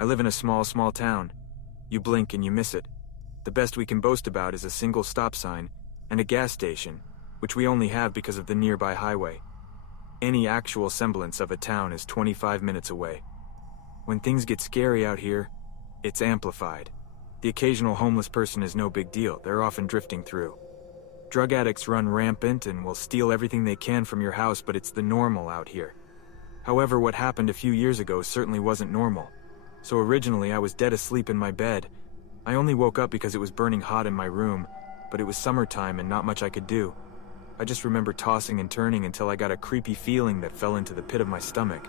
I live in a small town. You blink and you miss it. The best we can boast about is a single stop sign and a gas station, which we only have because of the nearby highway. Any actual semblance of a town is 25 minutes away. When things get scary out here, it's amplified. The occasional homeless person is no big deal. They're often drifting through. Drug addicts run rampant and will steal everything they can from your house, but it's the normal out here. However, what happened a few years ago certainly wasn't normal. So originally I was dead asleep in my bed. I only woke up because it was burning hot in my room, but it was summertime and not much I could do. I just remember tossing and turning until I got a creepy feeling that fell into the pit of my stomach.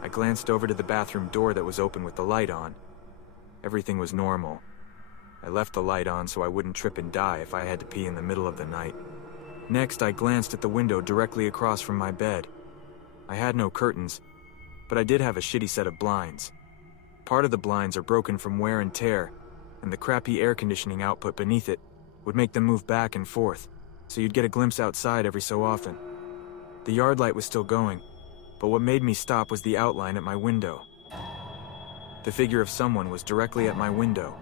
I glanced over to the bathroom door that was open with the light on. Everything was normal. I left the light on so I wouldn't trip and die if I had to pee in the middle of the night. Next, I glanced at the window directly across from my bed. I had no curtains, but I did have a shitty set of blinds. Part of the blinds are broken from wear and tear, and the crappy air conditioning output beneath it would make them move back and forth, so you'd get a glimpse outside every so often. The yard light was still going, but what made me stop was the outline at my window. The figure of someone was directly at my window,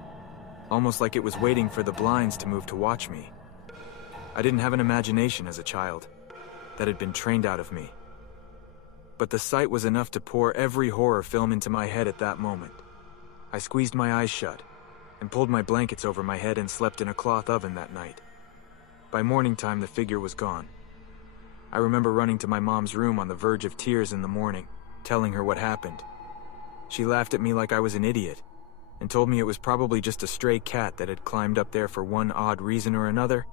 almost like it was waiting for the blinds to move to watch me. I didn't have an imagination as a child. That had been trained out of me. But the sight was enough to pour every horror film into my head at that moment. I squeezed my eyes shut and pulled my blankets over my head and slept in a cloth oven that night. By morning time, the figure was gone. I remember running to my mom's room on the verge of tears in the morning, telling her what happened. She laughed at me like I was an idiot and told me it was probably just a stray cat that had climbed up there for one odd reason or another.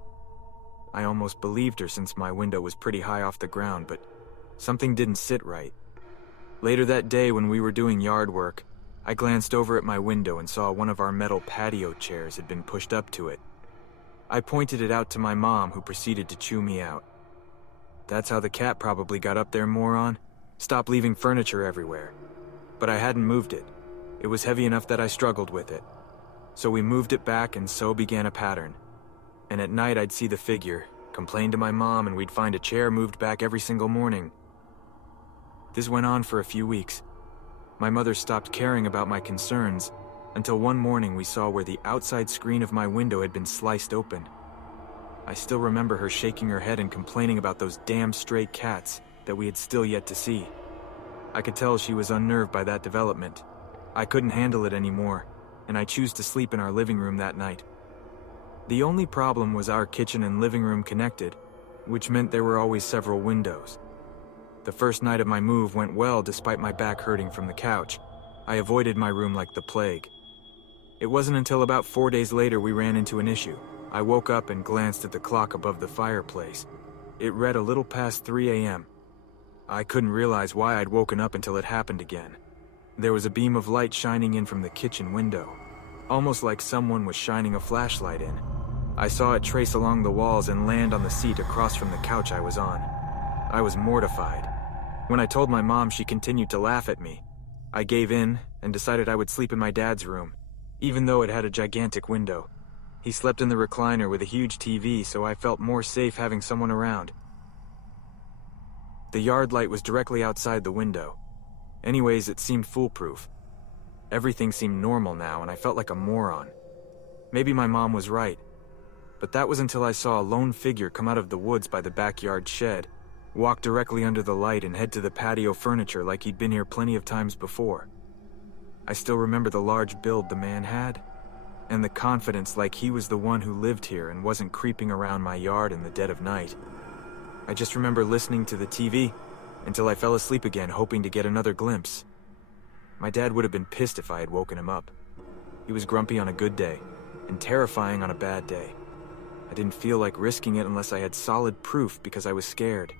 I almost believed her since my window was pretty high off the ground, but something didn't sit right. Later that day when we were doing yard work, I glanced over at my window and saw one of our metal patio chairs had been pushed up to it. I pointed it out to my mom, who proceeded to chew me out. That's how the cat probably got up there, moron. Stop leaving furniture everywhere. But I hadn't moved it. It was heavy enough that I struggled with it. So we moved it back, and so began a pattern. And at night I'd see the figure, complain to my mom, and we'd find a chair moved back every single morning. This went on for a few weeks. My mother stopped caring about my concerns until one morning we saw where the outside screen of my window had been sliced open. I still remember her shaking her head and complaining about those damn stray cats that we had still yet to see. I could tell she was unnerved by that development. I couldn't handle it anymore, and I chose to sleep in our living room that night. The only problem was our kitchen and living room connected, which meant there were always several windows. The first night of my move went well despite my back hurting from the couch. I avoided my room like the plague. It wasn't until about 4 days later we ran into an issue. I woke up and glanced at the clock above the fireplace. It read a little past 3 a.m. I couldn't realize why I'd woken up until it happened again. There was a beam of light shining in from the kitchen window, almost like someone was shining a flashlight in. I saw it trace along the walls and land on the seat across from the couch I was on. I was mortified. When I told my mom, she continued to laugh at me. I gave in and decided I would sleep in my dad's room, even though it had a gigantic window. He slept in the recliner with a huge TV, so I felt more safe having someone around. The yard light was directly outside the window. Anyways, it seemed foolproof. Everything seemed normal now, and I felt like a moron. Maybe my mom was right. But that was until I saw a lone figure come out of the woods by the backyard shed, walk directly under the light and head to the patio furniture like he'd been here plenty of times before. I still remember the large build the man had, and the confidence like he was the one who lived here and wasn't creeping around my yard in the dead of night. I just remember listening to the TV until I fell asleep again, hoping to get another glimpse. My dad would have been pissed if I had woken him up. He was grumpy on a good day and terrifying on a bad day. I didn't feel like risking it unless I had solid proof because I was scared.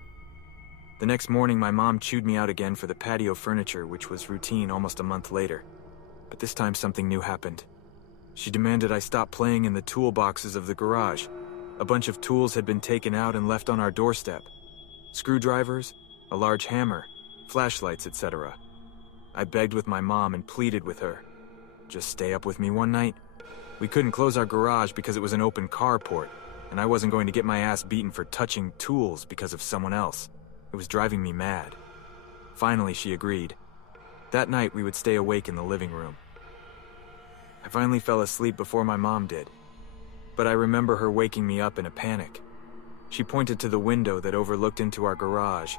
The next morning, my mom chewed me out again for the patio furniture, which was routine almost a month later. But this time something new happened. She demanded I stop playing in the toolboxes of the garage. A bunch of tools had been taken out and left on our doorstep. Screwdrivers, a large hammer, flashlights, etc. I begged with my mom and pleaded with her. Just stay up with me one night. We couldn't close our garage because it was an open carport, and I wasn't going to get my ass beaten for touching tools because of someone else. It was driving me mad. Finally, she agreed. That night, we would stay awake in the living room. I finally fell asleep before my mom did, but I remember her waking me up in a panic. She pointed to the window that overlooked into our garage.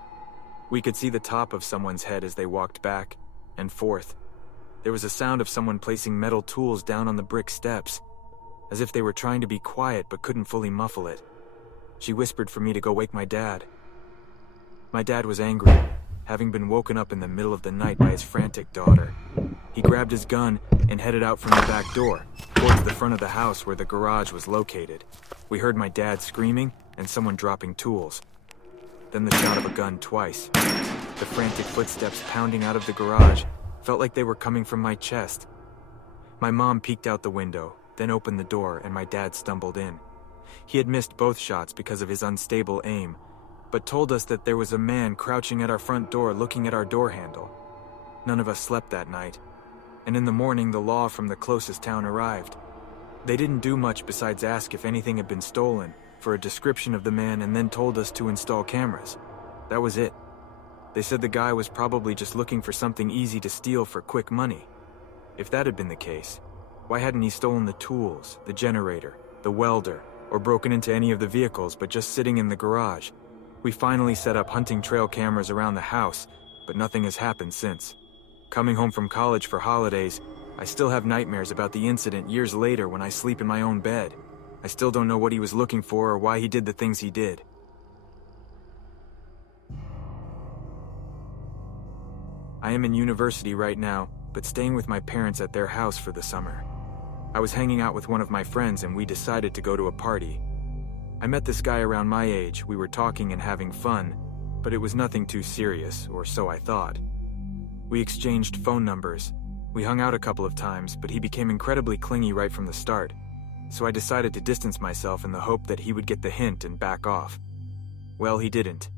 We could see the top of someone's head as they walked back and forth. There was a sound of someone placing metal tools down on the brick steps, as if they were trying to be quiet but couldn't fully muffle it. She whispered for me to go wake my dad. My dad was angry, having been woken up in the middle of the night by his frantic daughter. He grabbed his gun and headed out from the back door, towards the front of the house where the garage was located. We heard my dad screaming and someone dropping tools. Then the shot of a gun twice. The frantic footsteps pounding out of the garage felt like they were coming from my chest. My mom peeked out the window, then opened the door, and my dad stumbled in. He had missed both shots because of his unstable aim, but told us that there was a man crouching at our front door looking at our door handle. None of us slept that night, and in the morning the law from the closest town arrived. They didn't do much besides ask if anything had been stolen, for a description of the man, and then told us to install cameras. That was it. They said the guy was probably just looking for something easy to steal for quick money. If that had been the case, why hadn't he stolen the tools, the generator, the welder, or broken into any of the vehicles but just sitting in the garage? We finally set up hunting trail cameras around the house, but nothing has happened since. Coming home from college for holidays, I still have nightmares about the incident years later when I sleep in my own bed. I still don't know what he was looking for or why he did the things he did. I am in university right now, but staying with my parents at their house for the summer. I was hanging out with one of my friends and we decided to go to a party. I met this guy around my age. We were talking and having fun, but it was nothing too serious, or so I thought. We exchanged phone numbers. We hung out a couple of times, but he became incredibly clingy right from the start, so I decided to distance myself in the hope that he would get the hint and back off. Well, he didn't.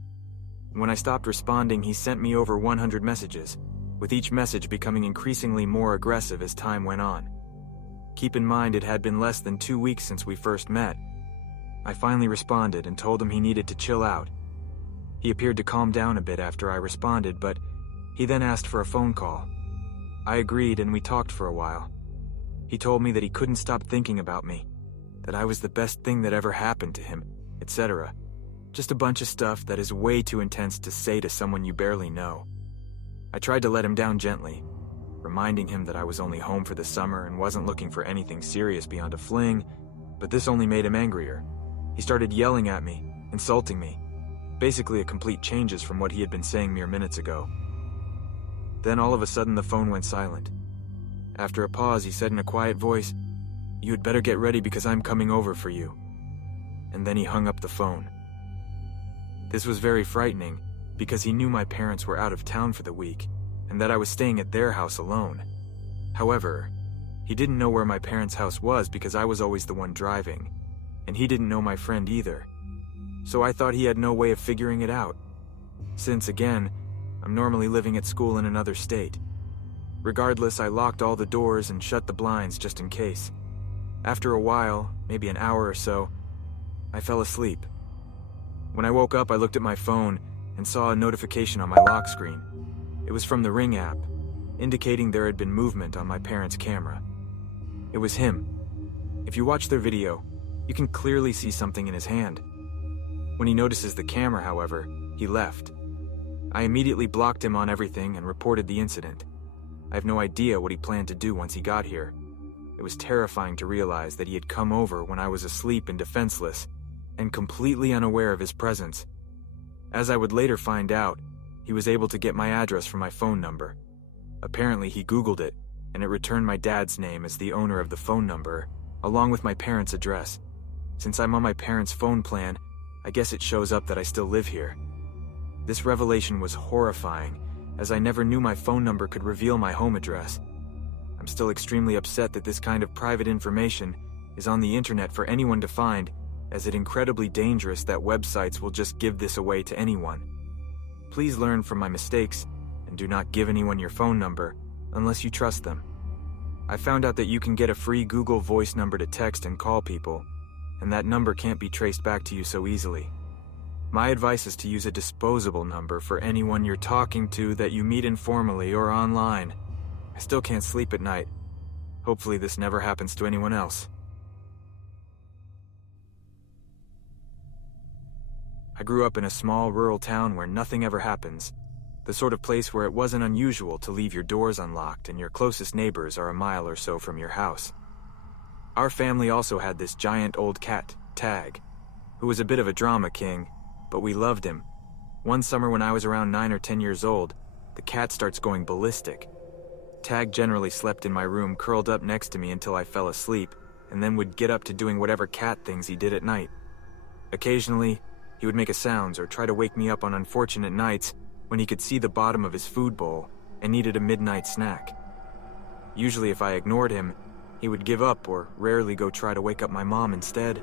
When I stopped responding, he sent me over 100 messages, with each message becoming increasingly more aggressive as time went on. Keep in mind it had been less than 2 weeks since we first met. I finally responded and told him he needed to chill out. He appeared to calm down a bit after I responded, but he then asked for a phone call. I agreed and we talked for a while. He told me that he couldn't stop thinking about me, that I was the best thing that ever happened to him, etc. Just a bunch of stuff that is way too intense to say to someone you barely know. I tried to let him down gently, reminding him that I was only home for the summer and wasn't looking for anything serious beyond a fling, but this only made him angrier. He started yelling at me, insulting me, basically a complete changes from what he had been saying mere minutes ago. Then all of a sudden the phone went silent. After a pause, he said in a quiet voice, "You had better get ready because I'm coming over for you." And then he hung up the phone. This was very frightening because he knew my parents were out of town for the week and that I was staying at their house alone. However, he didn't know where my parents' house was because I was always the one driving, and he didn't know my friend either. So I thought he had no way of figuring it out, since again, I'm normally living at school in another state. Regardless, I locked all the doors and shut the blinds just in case. After a while, maybe an hour or so, I fell asleep. When I woke up, I looked at my phone and saw a notification on my lock screen. It was from the Ring app, indicating there had been movement on my parents' camera. It was him. If you watch their video, you can clearly see something in his hand. When he notices the camera, however, he left. I immediately blocked him on everything and reported the incident. I have no idea what he planned to do once he got here. It was terrifying to realize that he had come over when I was asleep and defenseless, and completely unaware of his presence. As I would later find out, he was able to get my address from my phone number. Apparently he Googled it, and it returned my dad's name as the owner of the phone number, along with my parents' address. Since I'm on my parents' phone plan, I guess it shows up that I still live here. This revelation was horrifying, as I never knew my phone number could reveal my home address. I'm still extremely upset that this kind of private information is on the internet for anyone to find, as it's incredibly dangerous that websites will just give this away to anyone. Please learn from my mistakes and do not give anyone your phone number unless you trust them. I found out that you can get a free Google Voice number to text and call people, and that number can't be traced back to you so easily. My advice is to use a disposable number for anyone you're talking to that you meet informally or online. I still can't sleep at night. Hopefully this never happens to anyone else. I grew up in a small rural town where nothing ever happens. The sort of place where it wasn't unusual to leave your doors unlocked and your closest neighbors are a mile or so from your house. Our family also had this giant old cat, Tag, who was a bit of a drama king, but we loved him. One summer when I was around 9 or 10 years old, the cat starts going ballistic. Tag generally slept in my room curled up next to me until I fell asleep, and then would get up to doing whatever cat things he did at night. Occasionally, he would make a sounds or try to wake me up on unfortunate nights when he could see the bottom of his food bowl and needed a midnight snack. Usually if I ignored him, he would give up or rarely go try to wake up my mom instead.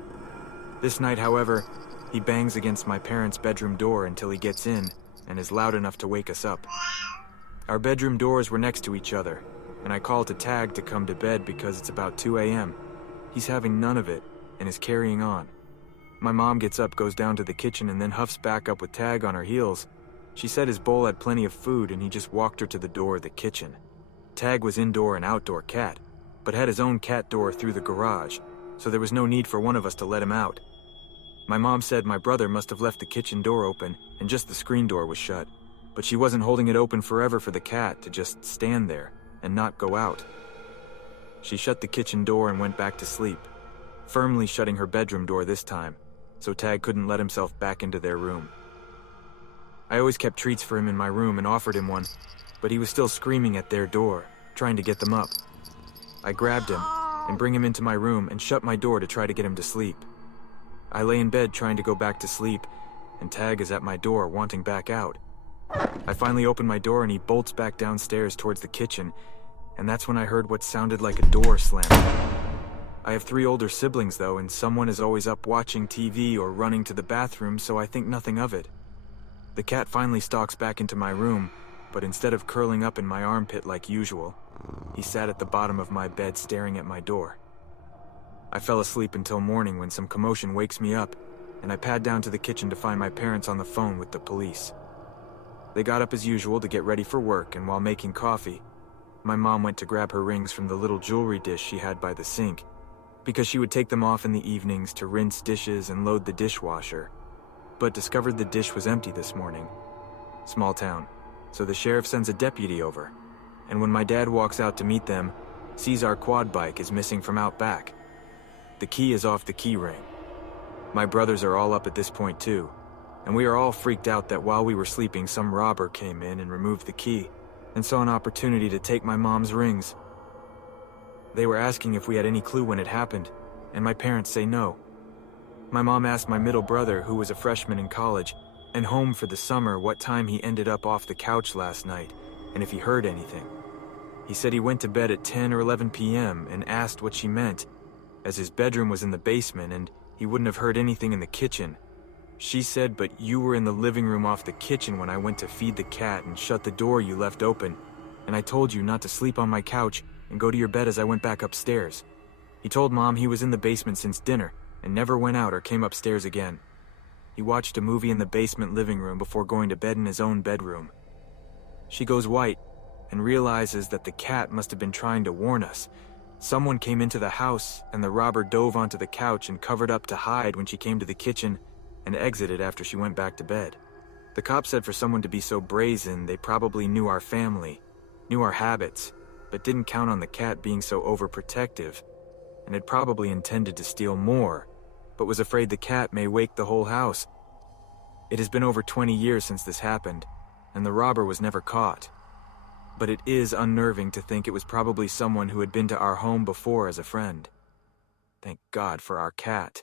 This night, however, he bangs against my parents' bedroom door until he gets in and is loud enough to wake us up. Our bedroom doors were next to each other, and I call to Tag to come to bed because it's about 2 a.m. He's having none of it and is carrying on. My mom gets up, goes down to the kitchen, and then huffs back up with Tag on her heels. She said his bowl had plenty of food and he just walked her to the door of the kitchen. Tag was indoor and outdoor cat, but had his own cat door through the garage, so there was no need for one of us to let him out. My mom said my brother must have left the kitchen door open and just the screen door was shut, but she wasn't holding it open forever for the cat to just stand there and not go out. She shut the kitchen door and went back to sleep, firmly shutting her bedroom door this time, so Tag couldn't let himself back into their room. I always kept treats for him in my room and offered him one, but he was still screaming at their door, trying to get them up. I grabbed him and bring him into my room and shut my door to try to get him to sleep. I lay in bed trying to go back to sleep, and Tag is at my door wanting back out. I finally open my door and he bolts back downstairs towards the kitchen, and that's when I heard what sounded like a door slamming. I have 3 older siblings though, and someone is always up watching TV or running to the bathroom, so I think nothing of it. The cat finally stalks back into my room, but instead of curling up in my armpit like usual, he sat at the bottom of my bed staring at my door. I fell asleep until morning when some commotion wakes me up, and I pad down to the kitchen to find my parents on the phone with the police. They got up as usual to get ready for work, and while making coffee, my mom went to grab her rings from the little jewelry dish she had by the sink, because she would take them off in the evenings to rinse dishes and load the dishwasher, but discovered the dish was empty this morning. Small town, so the sheriff sends a deputy over, and when my dad walks out to meet them, sees our quad bike is missing from out back. The key is off the key ring. My brothers are all up at this point too, and we are all freaked out that while we were sleeping, some robber came in and removed the key, and saw an opportunity to take my mom's rings. They were asking if we had any clue when it happened, and my parents say no. My mom asked my middle brother, who was a freshman in college and home for the summer, what time he ended up off the couch last night, and if he heard anything. He said he went to bed at 10 or 11 p.m. and asked what she meant, as his bedroom was in the basement and he wouldn't have heard anything in the kitchen. She said, but you were in the living room off the kitchen when I went to feed the cat and shut the door you left open, and I told you not to sleep on my couch and go to your bed as I went back upstairs. He told Mom he was in the basement since dinner and never went out or came upstairs again. He watched a movie in the basement living room before going to bed in his own bedroom. She goes white and realizes that the cat must have been trying to warn us. Someone came into the house and the robber dove onto the couch and covered up to hide when she came to the kitchen and exited after she went back to bed. The cop said for someone to be so brazen, they probably knew our family, knew our habits, but didn't count on the cat being so overprotective, and had probably intended to steal more, but was afraid the cat may wake the whole house. It has been over 20 years since this happened, and the robber was never caught. But it is unnerving to think it was probably someone who had been to our home before as a friend. Thank God for our cat.